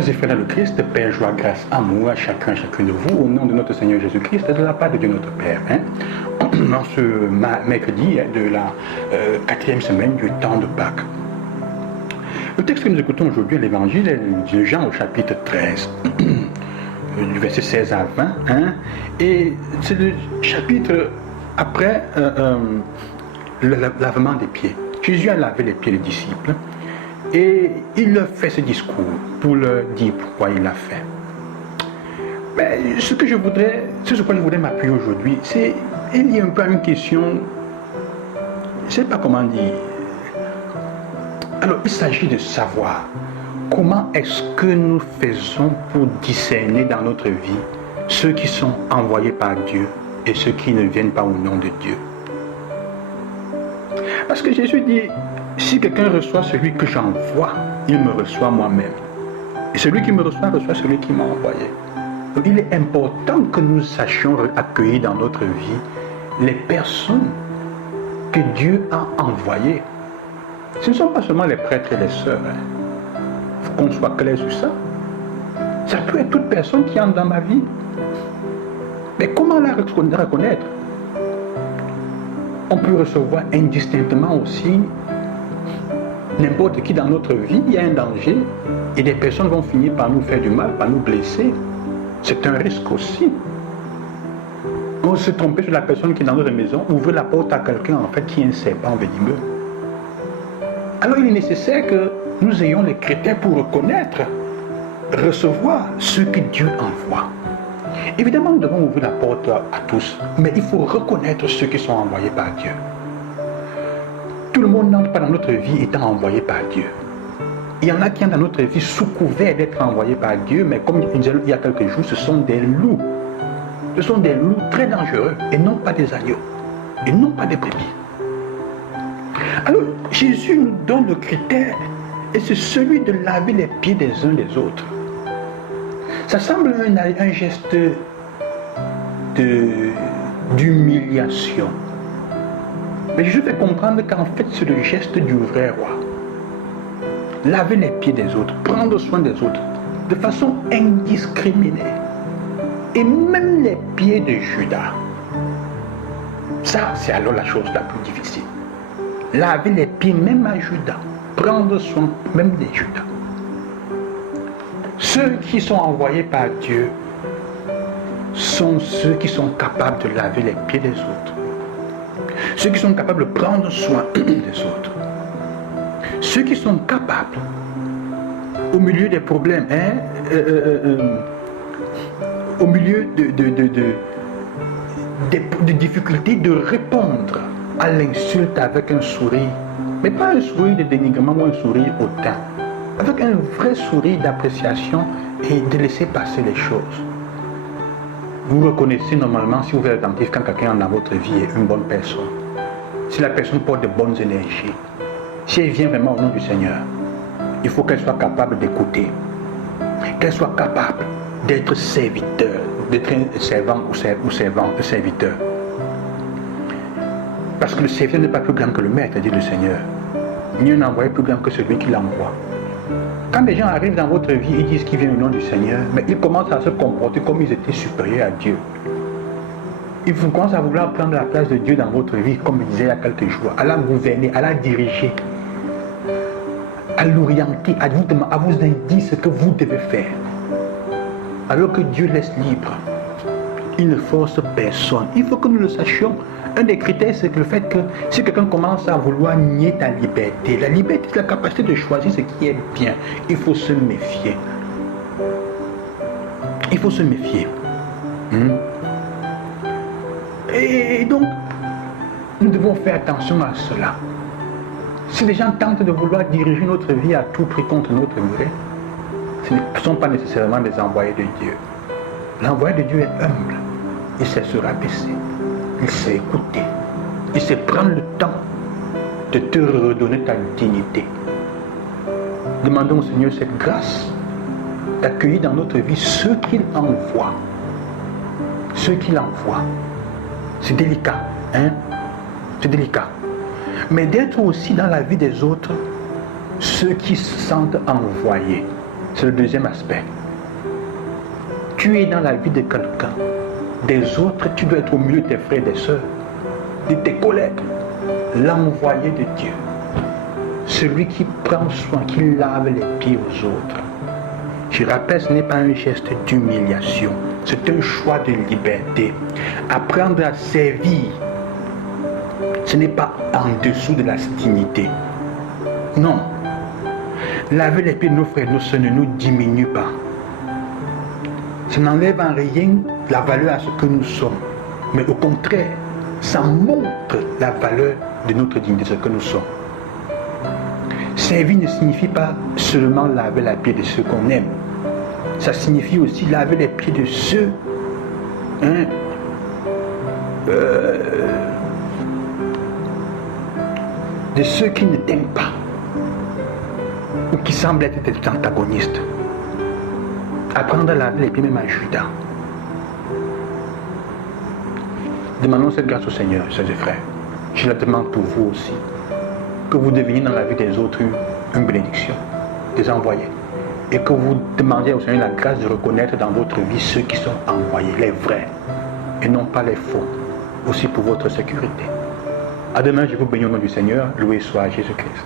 Frères et frères dans le Christ, Père, joie, grâce, amour à chacun, chacune de vous, au nom de notre Seigneur Jésus-Christ et de la part de Dieu notre Père. Dans ce mercredi de la 4e semaine du temps de Pâques. Le texte que nous écoutons aujourd'hui à l'Évangile est de Jean au chapitre 13, du verset 16 à 20. Et c'est le chapitre après le lavement des pieds. Jésus a lavé les pieds des disciples. Et il leur fait ce discours pour leur dire pourquoi il l'a fait. Mais ce sur quoi je voudrais m'appuyer aujourd'hui, c'est il y a un peu une question, je ne sais pas comment dire. Alors, il s'agit de savoir comment est-ce que nous faisons pour discerner dans notre vie ceux qui sont envoyés par Dieu et ceux qui ne viennent pas au nom de Dieu. Parce que Jésus dit, si quelqu'un reçoit celui que j'envoie, il me reçoit moi-même. Et celui qui me reçoit celui qui m'a envoyé. Donc il est important que nous sachions accueillir dans notre vie les personnes que Dieu a envoyées. Ce ne sont pas seulement les prêtres et les sœurs. Il faut qu'on soit clair sur ça. Ça peut être toute personne qui entre dans ma vie. Mais comment la reconnaître? On peut recevoir indistinctement aussi n'importe qui dans notre vie. Il y a un danger et des personnes vont finir par nous faire du mal, par nous blesser. C'est un risque aussi. On se tromper sur la personne qui est dans notre maison, ouvrir la porte à quelqu'un en fait qui est un serpent venimeux. Alors il est nécessaire que nous ayons les critères pour reconnaître, recevoir ce que Dieu envoie. Évidemment, nous devons ouvrir la porte à tous, mais il faut reconnaître ceux qui sont envoyés par Dieu. Tout le monde n'entre pas dans notre vie étant envoyé par Dieu. Il y en a qui entrent dans notre vie sous couvert d'être envoyés par Dieu, mais comme il y a quelques jours, ce sont des loups. Ce sont des loups très dangereux et non pas des agneaux, et non pas des brebis. Alors, Jésus nous donne le critère, et c'est celui de laver les pieds des uns des autres. Ça semble un geste d'humiliation. Mais je vais comprendre qu'en fait, c'est le geste du vrai roi. Laver les pieds des autres, prendre soin des autres, de façon indiscriminée. Et même les pieds de Judas. Ça, c'est alors la chose la plus difficile. Laver les pieds même à Judas. Prendre soin même des Judas. Ceux qui sont envoyés par Dieu sont ceux qui sont capables de laver les pieds des autres. Ceux qui sont capables de prendre soin des autres. Ceux qui sont capables, au milieu des problèmes, au milieu de difficultés, de répondre à l'insulte avec un sourire. Mais pas un sourire de dénigrement ou un sourire hautain. Avec un vrai sourire d'appréciation et de laisser passer les choses. Vous reconnaissez normalement, si vous êtes attentif, quand quelqu'un dans votre vie est une bonne personne. Si la personne porte de bonnes énergies. Si elle vient vraiment au nom du Seigneur, il faut qu'elle soit capable d'écouter. Qu'elle soit capable d'être serviteur, d'être un servant ou serviteur. Parce que le serviteur n'est pas plus grand que le maître, dit le Seigneur. Ni un envoyé plus grand que celui qui l'envoie. Quand les gens arrivent dans votre vie et disent qu'ils viennent au nom du Seigneur, mais ils commencent à se comporter comme ils étaient supérieurs à Dieu. Ils commencent à vouloir prendre la place de Dieu dans votre vie, comme je disais il y a quelques jours, à la gouverner, à la diriger, à l'orienter, à vous indiquer ce que vous devez faire. Alors que Dieu laisse libre. Il ne force personne. Il faut que nous le sachions. Un des critères, c'est le fait que si quelqu'un commence à vouloir nier ta liberté, la liberté, c'est la capacité de choisir ce qui est bien. Il faut se méfier. Il faut se méfier. Et donc, nous devons faire attention à cela. Si les gens tentent de vouloir diriger notre vie à tout prix contre notre gré, ce ne sont pas nécessairement des envoyés de Dieu. L'envoyé de Dieu est humble. Il sait se rabaisser. Il sait écouter. Il sait prendre le temps de te redonner ta dignité. Demandons au Seigneur cette grâce d'accueillir dans notre vie ceux qu'il envoie. Ceux qu'il envoie. C'est délicat, hein? C'est délicat. Mais d'être aussi dans la vie des autres ceux qui se sentent envoyés. C'est le deuxième aspect. Tu es dans la vie de quelqu'un, des autres, tu dois être au milieu de tes frères et des sœurs, de tes collègues, l'envoyé de Dieu. Celui qui prend soin, qui lave les pieds aux autres. Je rappelle, ce n'est pas un geste d'humiliation, c'est un choix de liberté. Apprendre à servir, ce n'est pas en dessous de la dignité. Non. Laver les pieds de nos frères et nos sœurs ne nous diminue pas. Ça n'enlève en rien la valeur à ce que nous sommes. Mais au contraire, ça montre la valeur de notre dignité, ce que nous sommes. Servir ne signifie pas seulement laver les pieds de ceux qu'on aime. Ça signifie aussi laver les pieds de ceux de ceux qui ne t'aiment pas ou qui semblent être des antagonistes. Apprendre à laver les pieds même à Judas. Demandons cette grâce au Seigneur, chers frères. Je la demande pour vous aussi. Que vous deveniez dans la vie des autres une bénédiction, des envoyés. Et que vous demandiez au Seigneur la grâce de reconnaître dans votre vie ceux qui sont envoyés, les vrais, et non pas les faux, aussi pour votre sécurité. À demain, je vous bénis au nom du Seigneur. Loué soit Jésus-Christ.